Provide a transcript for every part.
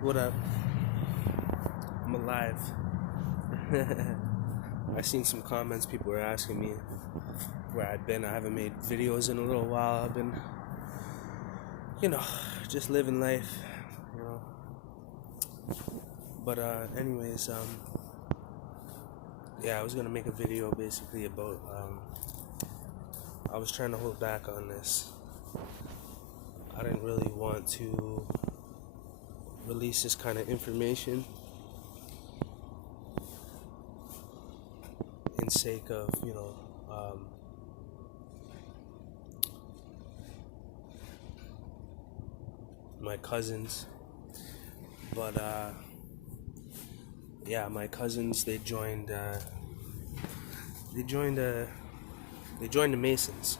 What up? I'm alive. I seen some comments. People were asking me where I'd been. I haven't made videos in a little while. I've been, just living life, you know. But anyways, I was gonna make a video basically about. I was trying to hold back on this. I didn't really want to release this kind of information in sake of, my cousins. But my cousins, they joined the Masons.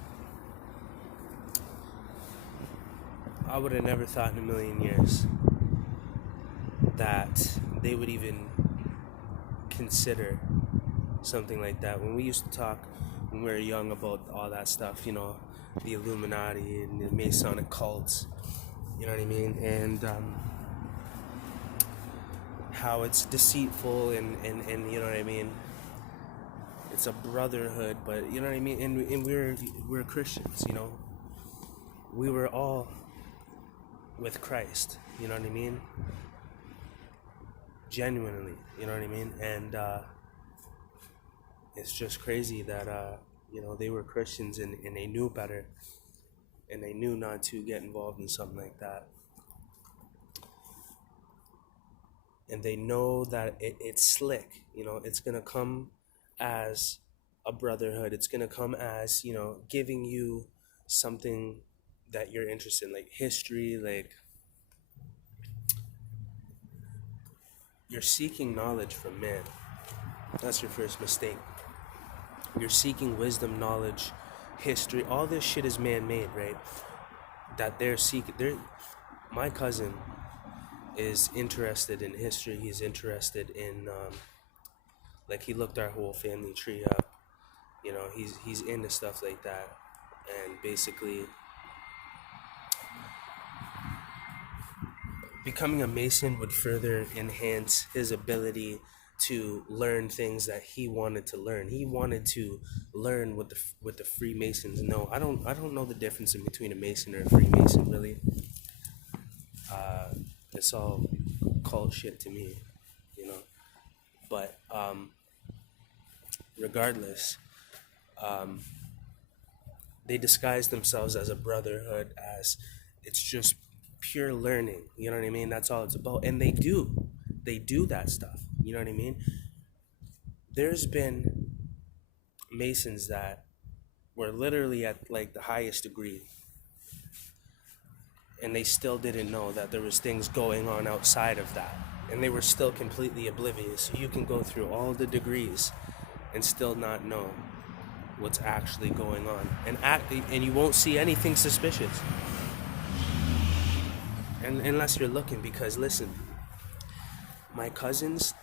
I would have never thought in a million years that they would even consider something like that. When we used to talk when we were young about all that stuff, the Illuminati and the Masonic cults, you know what I mean? And how it's deceitful and you know what I mean? It's a brotherhood, but you know what I mean? And we're Christians, we were all with Christ, you know what I mean? Genuinely, you know what I mean? And it's just crazy that they were Christians and they knew better, and they knew not to get involved in something like that. And they know that it's slick, it's gonna come as a brotherhood. It's gonna come as, giving you something that you're interested in, like history, like you're seeking knowledge from man. That's your first mistake. You're seeking wisdom, knowledge, history. All this shit is man-made, right? That they're seeking. My cousin is interested in history. He's interested in, he looked our whole family tree up. He's into stuff like that. And basically, becoming a Mason would further enhance his ability to learn things that he wanted to learn. He wanted to learn what the Freemasons know. I don't know the difference in between a Mason or a Freemason, really. It's all cult shit to me, But regardless, they disguise themselves as a brotherhood, as it's just pure learning. You know what I mean? That's all it's about. And they do that stuff. You know what I mean? There's been Masons that were literally at like the highest degree, and they still didn't know that there was things going on outside of that, and they were still completely oblivious. You can go through all the degrees and still not know what's actually going on, and you won't see anything suspicious, and unless you're looking. Because listen, my cousins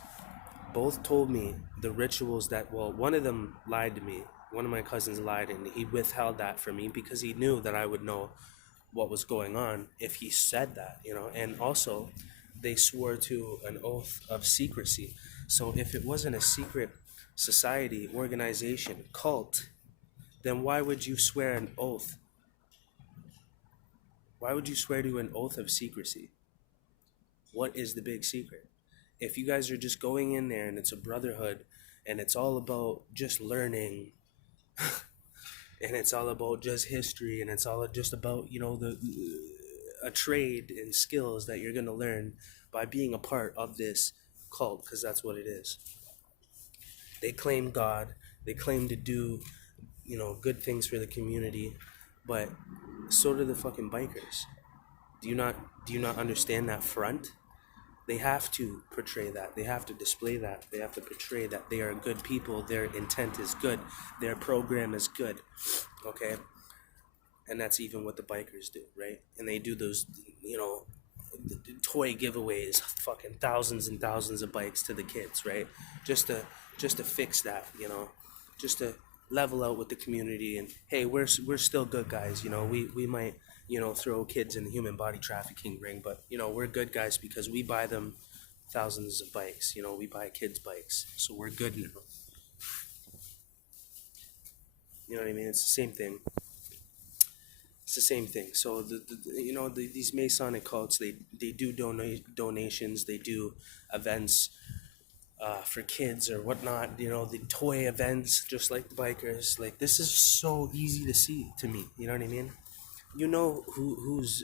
both told me the rituals that, one of them lied to me. One of my cousins lied, and he withheld that from me because he knew that I would know what was going on if he said that, and also they swore to an oath of secrecy. So if it wasn't a secret society, organization, cult, then why would you swear an oath? Why would you swear to an oath of secrecy? What is the big secret? If you guys are just going in there and it's a brotherhood and it's all about just learning and it's all about just history and it's all just about, a trade and skills that you're going to learn by being a part of this cult, because that's what it is. They claim God, they claim to do, good things for the community, but so do the fucking bikers. Do you not understand that front? They have to portray that. They have to display that. They have to portray that they are good people. Their intent is good. Their program is good. Okay? And that's even what the bikers do, right? And they do those, toy giveaways, fucking thousands and thousands of bikes to the kids, right? Just to fix that, just to level out with the community. And hey, we're still good guys, we might throw kids in the human body trafficking ring. But we're good guys because we buy them thousands of bikes. We buy kids bikes, so we're good now. You know what I mean? It's the same thing. It's the same thing. So these Masonic cults, they do donations, they do events for kids or whatnot. The toy events, just like the bikers. Like, this is so easy to see to me. You know what I mean? Whose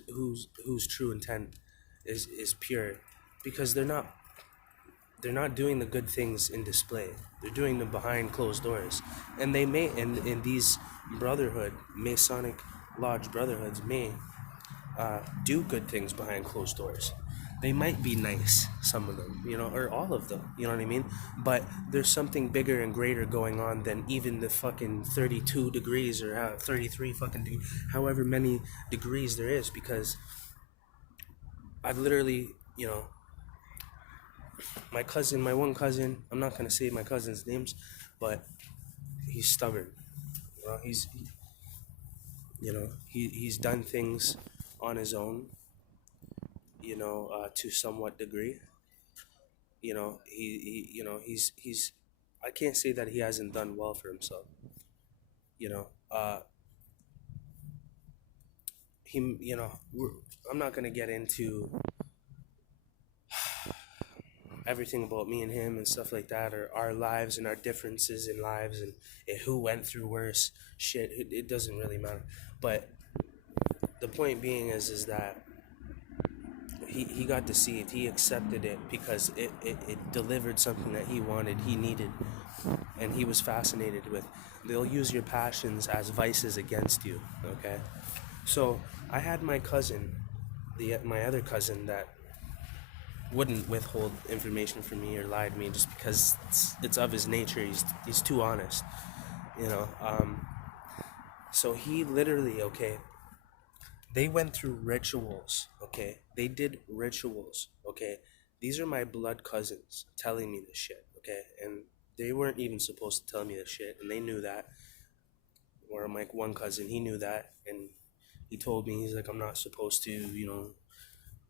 true intent is pure, because they're not doing the good things in display. They're doing them behind closed doors. And they may, in these Masonic lodge brotherhoods may do good things behind closed doors. They might be nice, some of them, or all of them, you know what I mean? But there's something bigger and greater going on than even the fucking 32 degrees or 33 fucking degrees, however many degrees there is, because I've literally, my one cousin, I'm not going to say my cousin's names, but he's stubborn. He's done things on his own, to somewhat degree. He's I can't say that he hasn't done well for himself. You know, uh, I'm not gonna get into everything about me and him and stuff like that, or our lives and our differences in lives, and who went through worse shit. It doesn't really matter. But the point being is that he got deceived. He accepted it because it delivered something that he wanted, he needed, and he was fascinated with. They'll use your passions as vices against you, okay? So I had my cousin, my other cousin, that wouldn't withhold information from me or lie to me just because it's of his nature. He's too honest, you know. So he literally, okay, they went through rituals, okay? They did rituals, okay? These are my blood cousins telling me this shit, okay? And they weren't even supposed to tell me this shit, and they knew that. Or my one cousin, he knew that, and he told me, he's like, I'm not supposed to,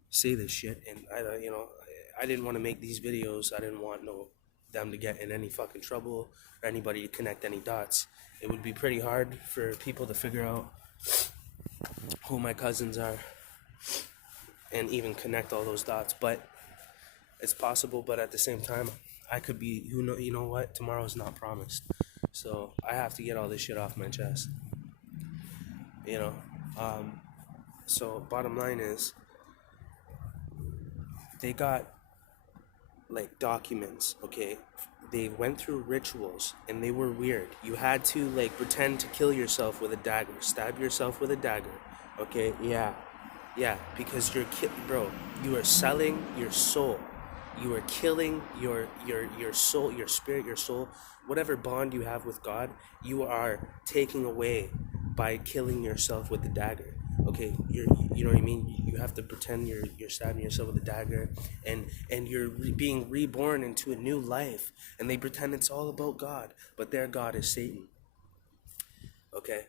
say this shit. And I didn't want to make these videos. I didn't want them to get in any fucking trouble or anybody to connect any dots. It would be pretty hard for people to figure out who my cousins are and even connect all those dots. But it's possible. But at the same time, I could be, you know what, tomorrow's not promised. So I have to get all this shit off my chest, so bottom line is, they got like documents, okay? They went through rituals and they were weird. You had to like pretend to kill yourself with a dagger, stab yourself with a dagger, okay? Yeah, because bro, you are selling your soul. You are killing your soul, your spirit, your soul, whatever bond you have with God, you are taking away by killing yourself with the dagger. Okay, you know what I mean? You have to pretend you're stabbing yourself with a dagger, and you're being reborn into a new life, and they pretend it's all about God, but their God is Satan. Okay?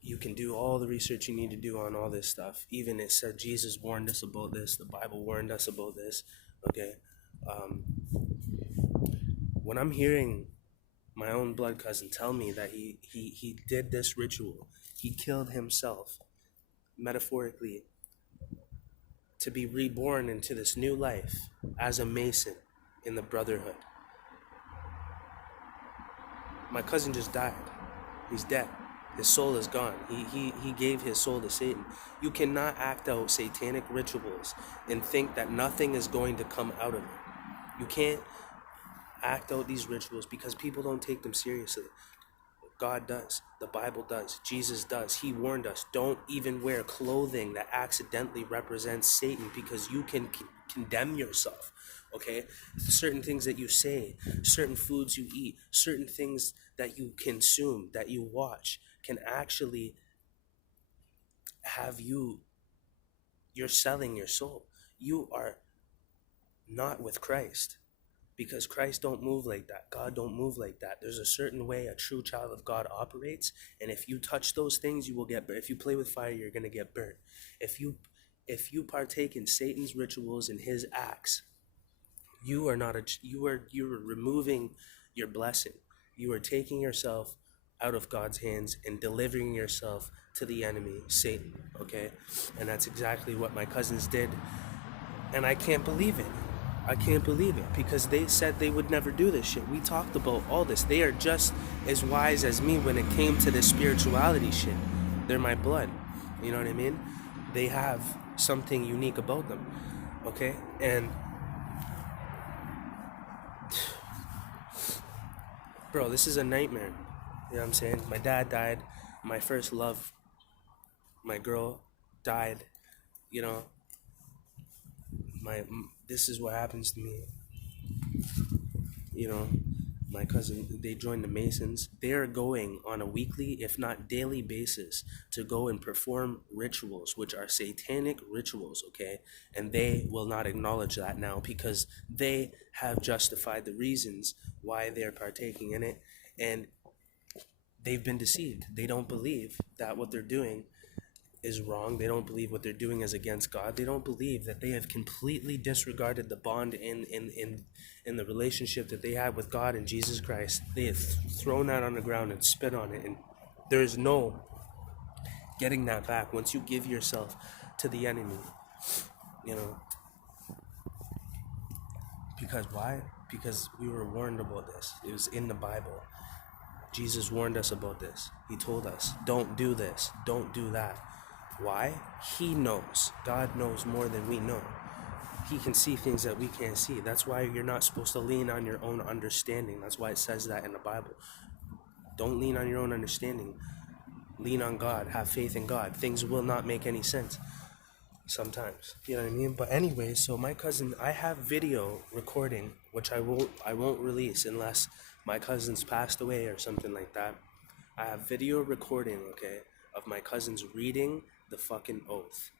You can do all the research you need to do on all this stuff. Even it said Jesus warned us about this, the Bible warned us about this. Okay? When I'm hearing my own blood cousin tell me that he did this ritual, he killed himself, metaphorically, to be reborn into this new life as a Mason in the brotherhood. My cousin just died. He's dead. His soul is gone. He gave his soul to Satan. You cannot act out satanic rituals and think that nothing is going to come out of it. You can't act out these rituals because people don't take them seriously. God does. The Bible does. Jesus does. He warned us, don't even wear clothing that accidentally represents Satan, because you can condemn yourself, okay? Certain things that you say, certain foods you eat, certain things that you consume, that you watch, can actually have you're selling your soul. You are not with Christ, because Christ don't move like that. God don't move like that. There's a certain way a true child of God operates, and if you touch those things, you will get burnt. If you play with fire, you're going to get burnt. If you partake in Satan's rituals and his acts, you are not a you are removing your blessing. You are taking yourself out of God's hands and delivering yourself to the enemy, Satan, okay? And that's exactly what my cousins did. And I can't believe it. I can't believe it, because they said they would never do this shit. We talked about all this. They are just as wise as me when it came to this spirituality shit. They're my blood. You know what I mean? They have something unique about them. Okay? And bro, this is a nightmare. You know what I'm saying? My dad died. My first love, my girl, died. You know, this is what happens to me. You know, my cousin, they joined the Masons. They are going on a weekly, if not daily basis to go and perform rituals, which are satanic rituals, okay? And they will not acknowledge that now, because they have justified the reasons why they're partaking in it, and they've been deceived. They don't believe that what they're doing is wrong. They don't believe what they're doing is against God. They don't believe that they have completely disregarded the bond in the relationship that they had with God and Jesus Christ. They have thrown that on the ground and spit on it, and there's no getting that back once you give yourself to the enemy. You know, because why? Because we were warned about this. It was in the Bible. Jesus warned us about this. He told us, don't do this, don't do that. Why? He knows. God knows more than we know. He can see things that we can't see. That's why you're not supposed to lean on your own understanding. That's why it says that in the Bible. Don't lean on your own understanding. Lean on God. Have faith in God. Things will not make any sense sometimes. You know what I mean? But anyway, so my cousin, I have video recording, which I won't release unless my cousin's passed away or something like that. I have video recording, okay, of my cousins reading the fucking oath.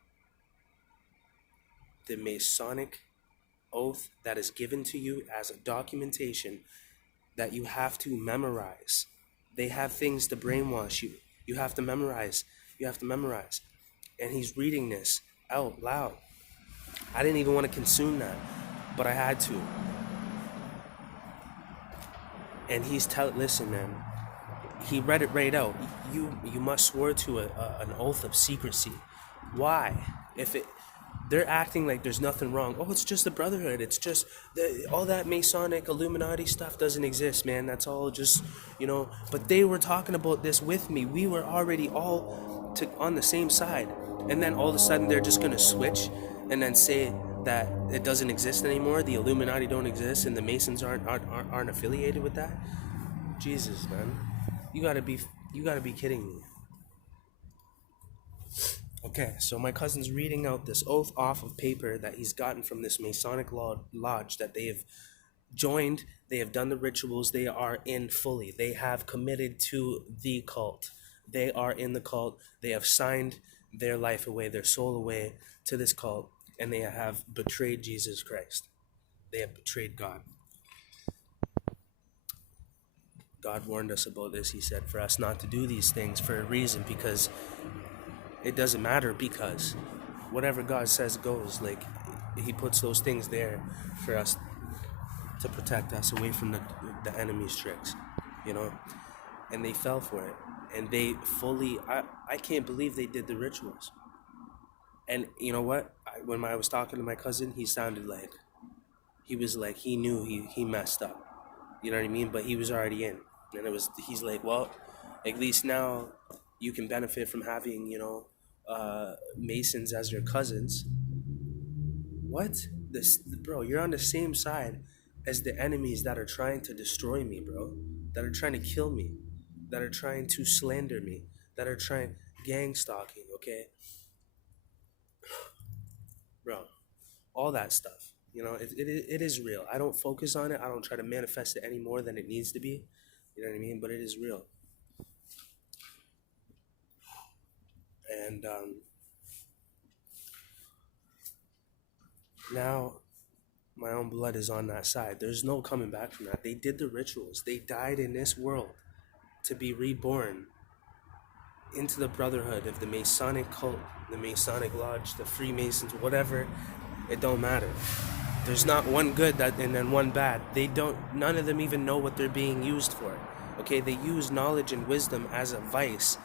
The Masonic oath that is given to you as a documentation that you have to memorize. They have things to brainwash you. You have to memorize. You have to memorize. And he's reading this out loud. I didn't even want to consume that, but I had to. And listen, man. He read it right out. You must swear to an oath of secrecy. Why? They're acting like there's nothing wrong. Oh, it's just the brotherhood. It's just all that Masonic Illuminati stuff doesn't exist, man. That's all just, you know. But they were talking about this with me. We were already all on the same side. And then all of a sudden they're just going to switch and then say that it doesn't exist anymore. The Illuminati don't exist and the Masons aren't affiliated with that. Jesus, man. You gotta be kidding me. Okay, so my cousin's reading out this oath off of paper that he's gotten from this Masonic lodge that they have joined. They have done the rituals. They are in fully. They have committed to the cult. They are in the cult. They have signed their life away, their soul away to this cult, and they have betrayed Jesus Christ. They have betrayed God. God warned us about this. He said for us not to do these things for a reason, because it doesn't matter, because whatever God says goes. Like, he puts those things there for us to protect us away from the enemy's tricks, you know. And they fell for it, and they fully, I can't believe they did the rituals. And you know what, when I was talking to my cousin, he sounded like he knew he messed up, you know what I mean, but he was already in. And he's like, well, at least now you can benefit from having, you know, Masons as your cousins. What? Bro, you're on the same side as the enemies that are trying to destroy me, bro. That are trying to kill me. That are trying to slander me. That are trying gangstalking, okay? Bro, all that stuff. You know, it is real. I don't focus on it. I don't try to manifest it any more than it needs to be. You know what I mean? But it is real. And now my own blood is on that side. There's no coming back from that. They did the rituals. They died in this world to be reborn into the brotherhood of the Masonic cult, the Masonic lodge, the Freemasons, whatever. It don't matter. There's not one good and then one bad. None of them even know what they're being used for. Okay, they use knowledge and wisdom as a vice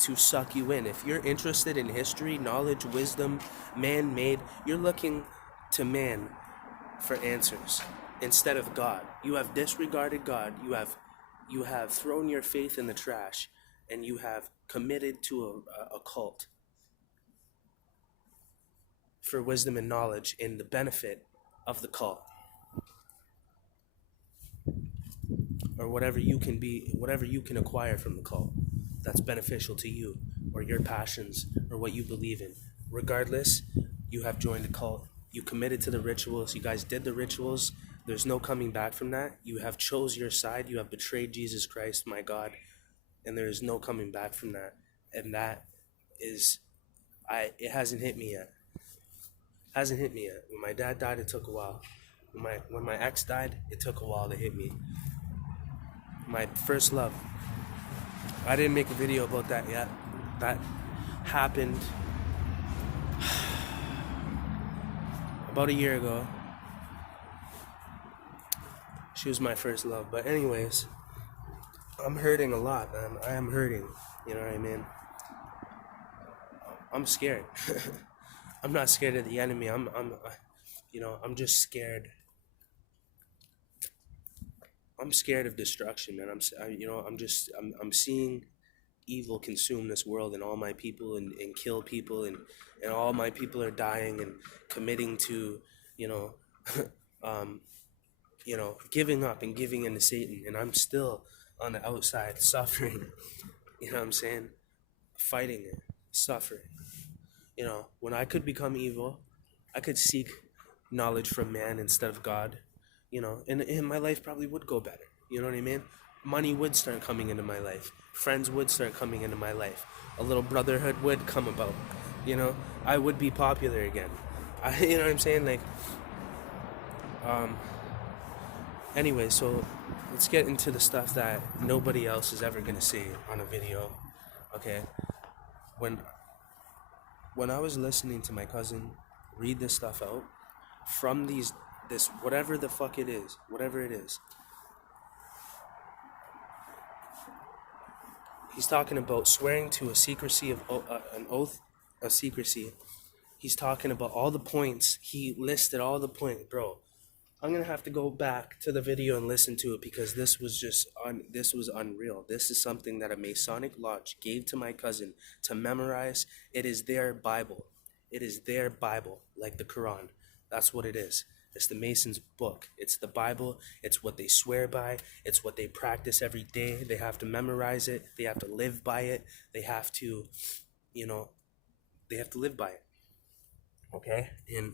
to suck you in. If you're interested in history, knowledge, wisdom, man-made, you're looking to man for answers instead of God. You have disregarded God. You have thrown your faith in the trash, and you have committed to a cult for wisdom and knowledge and the benefit of the cult, or whatever you can acquire from the cult that's beneficial to you or your passions or what you believe in. Regardless, you have joined a cult. You committed to the rituals. You guys did the rituals. There's no coming back from that. You have chose your side. You have betrayed Jesus Christ, my God, and there is no coming back from that. And that is, it hasn't hit me yet. Hasn't hit me yet. When my dad died, it took a while. When my ex died, it took a while to hit me. My first love. I didn't make a video about that yet. That happened about a year ago. She was my first love. But anyways, I'm hurting a lot, man. I am hurting. You know what I mean? I'm scared. I'm not scared of the enemy. I'm just scared. I'm scared of destruction, man. I'm seeing evil consume this world and all my people and kill people and all my people are dying and committing to, giving up and giving in to Satan, and I'm still on the outside suffering. You know what I'm saying? Fighting it, suffering. When I could become evil, I could seek knowledge from man instead of God, and my life probably would go better. You know what I mean? Money would start coming into my life. Friends would start coming into my life. A little brotherhood would come about. I would be popular again. You know what I'm saying? Anyway, so let's get into the stuff that nobody else is ever going to see on a video, okay? When I was listening to my cousin read this stuff out from this whatever the fuck it is, whatever it is, he's talking about swearing to a secrecy of an oath of secrecy. He's talking about all the points. He listed all the points, bro. I'm gonna have to go back to the video and listen to it because this was unreal. This is something that a Masonic lodge gave to my cousin to memorize. It is their Bible. It is their Bible, like the Quran. That's what it is. It's the Masons' book. It's the Bible. It's what they swear by. It's what they practice every day. They have to memorize it. They have to live by it. They have to, they have to live by it. Okay? And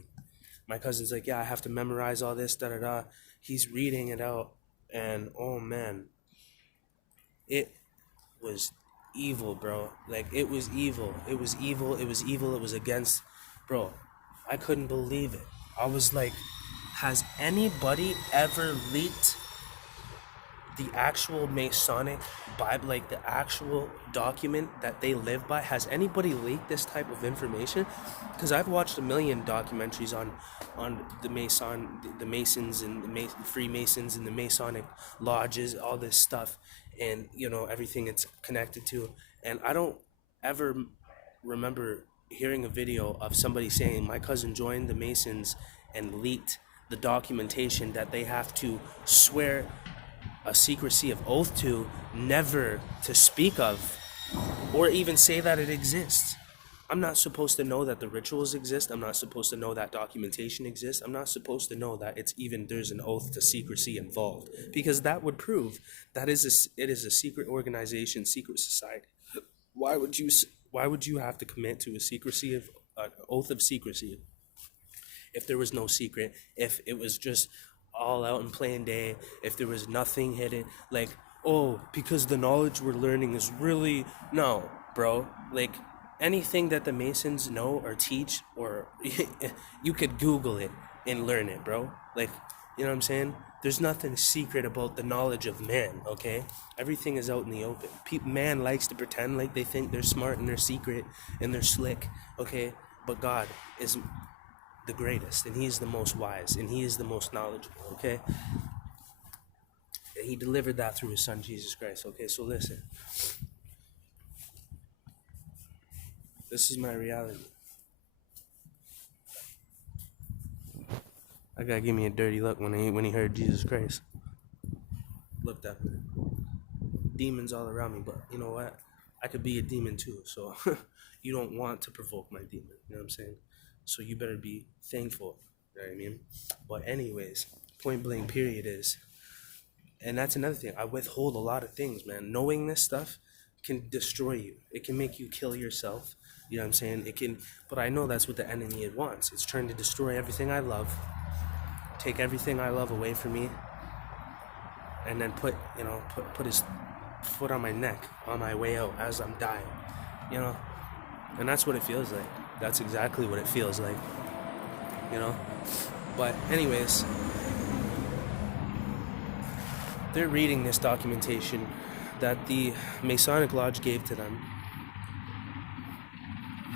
my cousin's like, yeah, I have to memorize all this, da-da-da. He's reading it out, and oh, man. It was evil, bro. It was evil. It was evil. It was evil. It was against... Bro, I couldn't believe it. I was like, has anybody ever leaked the actual Masonic Bible, the actual document that they live by? Has anybody leaked this type of information? Because I've watched a million documentaries on the Masons and the Freemasons and the Masonic lodges, all this stuff, and everything it's connected to. And I don't ever remember hearing a video of somebody saying my cousin joined the Masons and leaked the documentation that they have to swear a secrecy of oath to, never to speak of, or even say that it exists. I'm not supposed to know that the rituals exist. I'm not supposed to know that documentation exists. I'm not supposed to know that there's an oath to secrecy involved, because that would prove that it is a secret organization, secret society. Why would you have to commit to a secrecy of oath of secrecy if there was no secret, if it was just all out in plain day, if there was nothing hidden? Because the knowledge we're learning is really... No, bro. Anything that the Masons know or teach, or you could Google it. and learn it, bro. Like, you know what I'm saying? There's nothing secret about the knowledge of man, okay? Everything is out in the open. Man likes to pretend like they think they're smart and they're secret and they're slick, okay? But God is the greatest, and He is the most wise, and He is the most knowledgeable, okay? And He delivered that through His Son, Jesus Christ, okay? So listen. This is my reality. I gotta give me a dirty look when he heard Jesus Christ. Looked at me. Demons all around me, but you know what? I could be a demon too, so you don't want to provoke my demon, you know what I'm saying? So you better be thankful, you know what I mean? But anyways, point blank period is, and that's another thing, I withhold a lot of things, man. Knowing this stuff can destroy you. It can make you kill yourself, you know what I'm saying? It can, but I know that's what the enemy wants. It's trying to destroy everything I love, take everything I love away from me, and then put his foot on my neck on my way out as I'm dying, you know? And that's what it feels like. That's exactly what it feels like, you know? But anyways, they're reading this documentation that the Masonic Lodge gave to them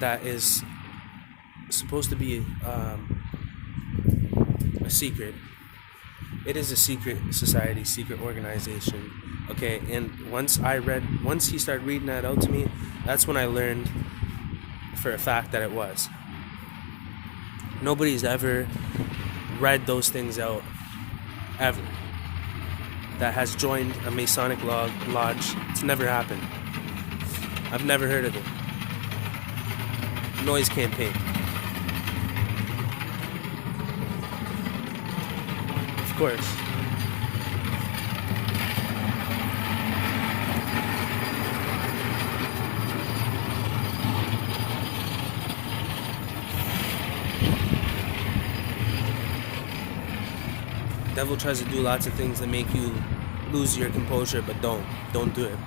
that is supposed to be a secret. It is a secret society, secret organization, okay? And once he started reading that out to me, that's when I learned for a fact that it was. Nobody's ever read those things out, ever, that has joined a Masonic lodge. It's never happened. I've never heard of it. Noise campaign. Of course. Devil tries to do lots of things that make you lose your composure, but don't do it.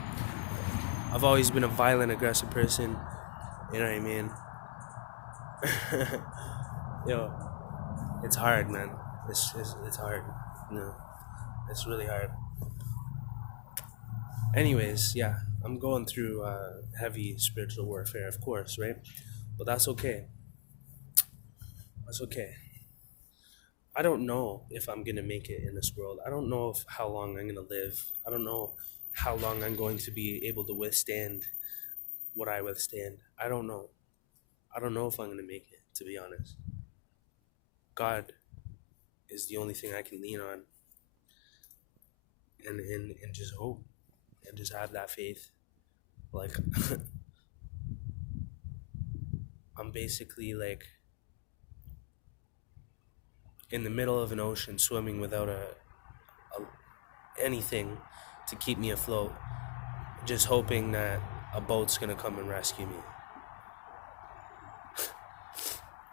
I've always been a violent, aggressive person, you know what I mean? Yo, it's hard, man. It's hard, you know. It's really hard. Anyways, yeah, I'm going through heavy spiritual warfare, of course, right? But that's okay. That's okay. I don't know if I'm gonna make it in this world. I don't know how long I'm gonna live. I don't know how long I'm going to be able to withstand what I withstand. I don't know. I don't know if I'm gonna make it, to be honest. God is the only thing I can lean on, and just hope, and just have that faith. Like, I'm basically like in the middle of an ocean, swimming without anything to keep me afloat, just hoping that a boat's gonna come and rescue me.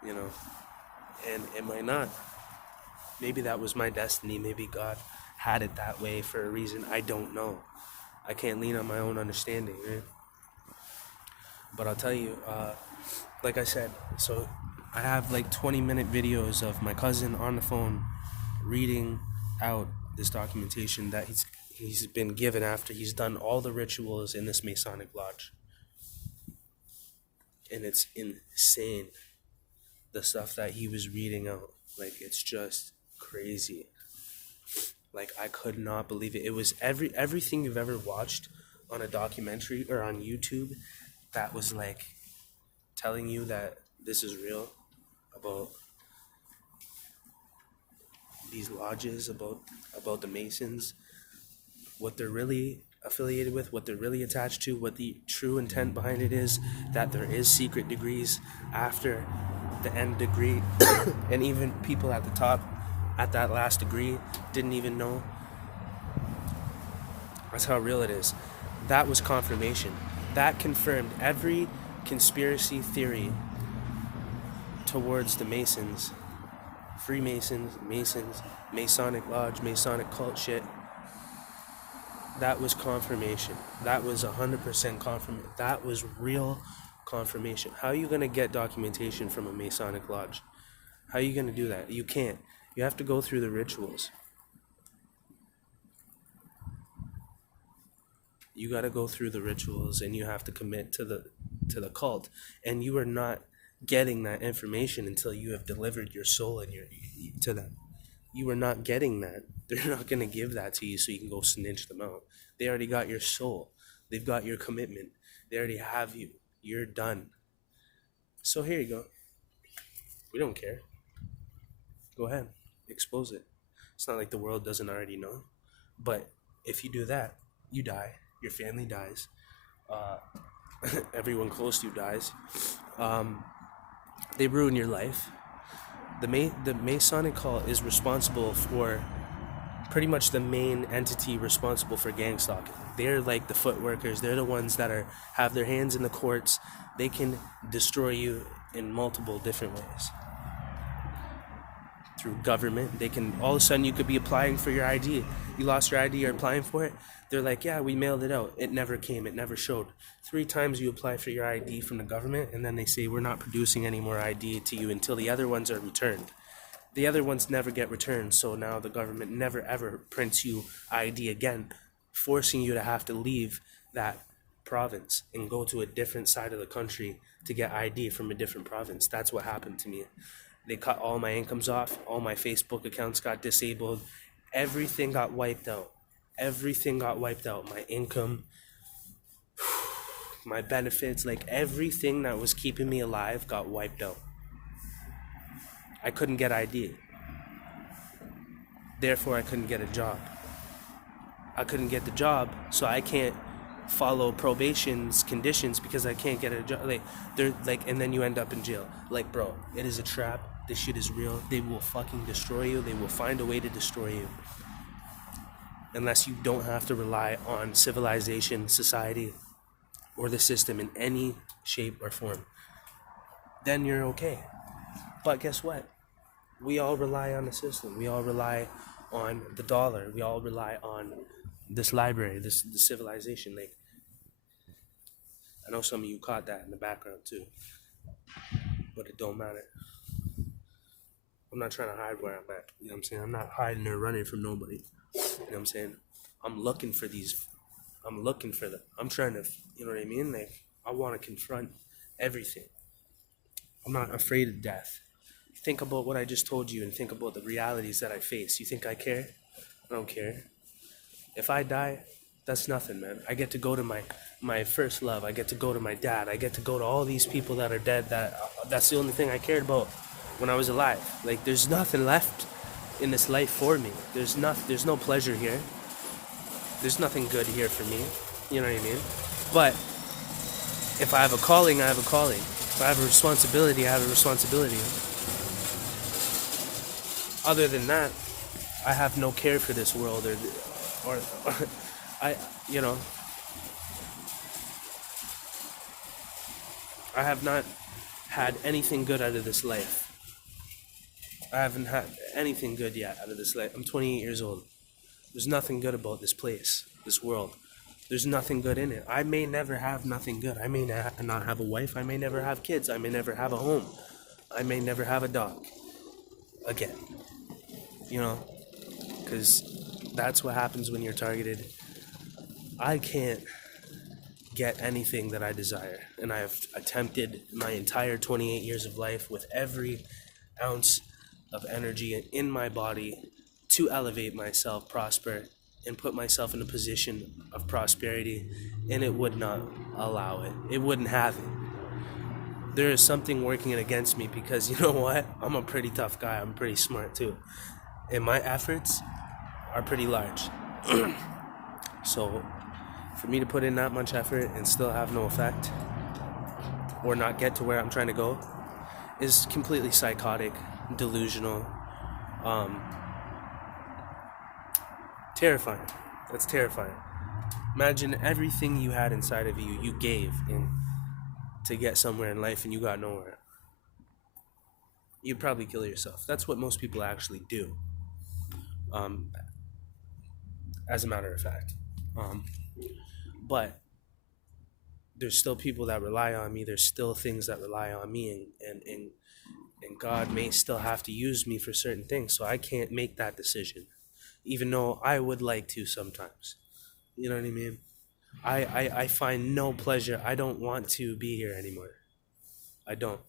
You know, and it might not. Maybe that was my destiny. Maybe God had it that way for a reason. I don't know. I can't lean on my own understanding, right? But I'll tell you, like I said, so I have like 20-minute videos of my cousin on the phone reading out this documentation that he's been given after he's done all the rituals in this Masonic lodge. And it's insane, the stuff that he was reading out. Like, it's just crazy. Like, I could not believe it. It was everything you've ever watched on a documentary or on YouTube that was like telling you that this is real, about these lodges, about the Masons, what they're really affiliated with, what they're really attached to, what the true intent behind it is, that there is secret degrees after the end degree, and even people at the top at that last degree didn't even know. That's how real it is. That was confirmation. That confirmed every conspiracy theory towards the Masons, Freemasons, Masons, Masonic Lodge, Masonic cult shit. That was confirmation. That was 100% confirmation. That was real confirmation. How are you going to get documentation from a Masonic Lodge? How are you going to do that? You can't. You have to go through the rituals. You got to go through the rituals, and you have to commit to the cult. And you are not getting that information until you have delivered your soul and to them. You are not getting that. They're not going to give that to you so you can go snitch them out. They already got your soul. They've got your commitment. They already have you. You're done. So here you go. We don't care. Go ahead. Expose it. It's not like the world doesn't already know. But if you do that, you die. Your family dies. Everyone close to you dies. They ruin your life. The Masonic cult is responsible for pretty much the main entity responsible for gangstalking. They're like the foot workers. They're the ones that have their hands in the courts. They can destroy you in multiple different ways. Through government, they can, all of a sudden you could be applying for your ID. You lost your ID, you're applying for it. They're like, yeah, we mailed it out. It never came. It never showed. 3 times you apply for your ID from the government, and then they say, we're not producing any more ID to you until the other ones are returned. The other ones never get returned, so now the government never ever prints you ID again, forcing you to have to leave that province and go to a different side of the country to get ID from a different province. That's what happened to me. They cut all my incomes off. All my Facebook accounts got disabled. Everything got wiped out. Everything got wiped out. My income, my benefits, like everything that was keeping me alive got wiped out. I couldn't get ID. Therefore, I couldn't get a job. I couldn't get the job, so I can't follow probation's conditions because I can't get a job. And then you end up in jail. Like, bro, it is a trap. This shit is real. They will fucking destroy you. They will find a way to destroy you. Unless you don't have to rely on civilization, society, or the system in any shape or form. Then you're okay. But guess what? We all rely on the system. We all rely on the dollar. We all rely on this library, the civilization. Like, I know some of you caught that in the background too, but it don't matter. I'm not trying to hide where I'm at. You know what I'm saying? I'm not hiding or running from nobody. You know what I'm saying? I'm looking for them. I'm trying to, you know what I mean? Like, I want to confront everything. I'm not afraid of death. Think about what I just told you and think about the realities that I face. You think I care? I don't care. If I die, that's nothing, man. I get to go to my first love. I get to go to my dad. I get to go to all these people that are dead. That's the only thing I cared about when I was alive. Like, there's nothing left in this life for me. There's no pleasure here. There's nothing good here for me. You know what I mean? But if I have a calling, I have a calling. If I have a responsibility, I have a responsibility. Other than that, I have no care for this world or I have not had anything good out of this life. I haven't had anything good yet out of this life. I'm 28 years old. There's nothing good about this place, this world. There's nothing good in it. I may never have nothing good. I may not have a wife. I may never have kids. I may never have a home. I may never have a dog again. You know, because that's what happens when you're targeted. I can't get anything that I desire, and I have attempted my entire 28 years of life with every ounce of energy in my body to elevate myself, prosper, and put myself in a position of prosperity, and it would not allow it. It wouldn't have it. There is something working against me because, you know what? I'm a pretty tough guy. I'm pretty smart too. And my efforts are pretty large. So for me to put in that much effort and still have no effect or not get to where I'm trying to go is completely psychotic, delusional, terrifying. That's terrifying. Imagine everything you had inside of you, you gave to get somewhere in life and you got nowhere. You'd probably kill yourself. That's what most people actually do. As a matter of fact. But there's still people that rely on me. There's still things that rely on me, and God may still have to use me for certain things, so I can't make that decision, even though I would like to sometimes. You know what I mean? I find no pleasure. I don't want to be here anymore. I don't.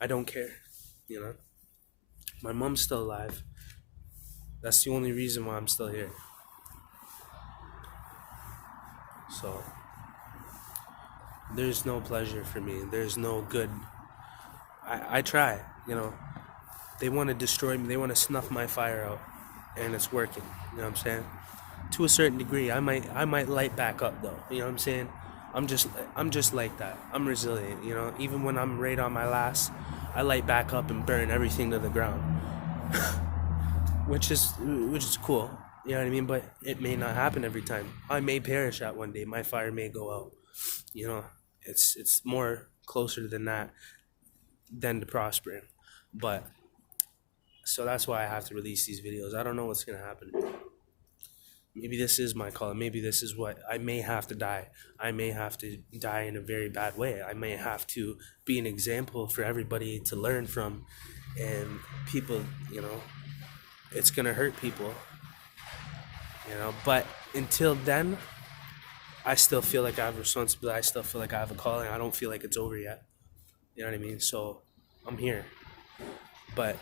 I don't care. You know? My mom's still alive. That's the only reason why I'm still here. So, there's no pleasure for me. There's no good. I try, you know. They want to destroy me. They want to snuff my fire out. And it's working. You know what I'm saying? To a certain degree, I might light back up though. You know what I'm saying? I'm just like that. I'm resilient, you know. Even when I'm right on my last, I light back up and burn everything to the ground. which is cool. You know what I mean? But it may not happen every time. I may perish at one day. My fire may go out. You know, it's more closer than that than to prospering. But so that's why I have to release these videos. I don't know what's gonna happen. Maybe this is my calling. Maybe this is what I may have to die. I may have to die in a very bad way. I may have to be an example for everybody to learn from. And people, you know, it's going to hurt people, you know. But until then, I still feel like I have a responsibility. I still feel like I have a calling. I don't feel like it's over yet. You know what I mean? So I'm here. But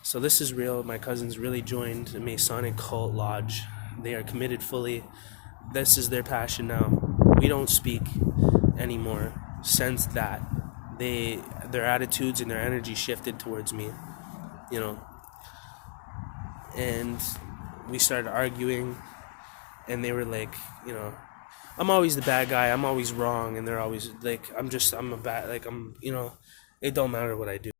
so this is real. My cousins really joined the Masonic cult lodge. They are committed fully. This is their passion now. We don't speak anymore since that. Their attitudes and their energy shifted towards me, you know. And we started arguing, and they were like, you know, I'm always the bad guy. I'm always wrong, and they're always like, I'm a bad, like, you know, it don't matter what I do.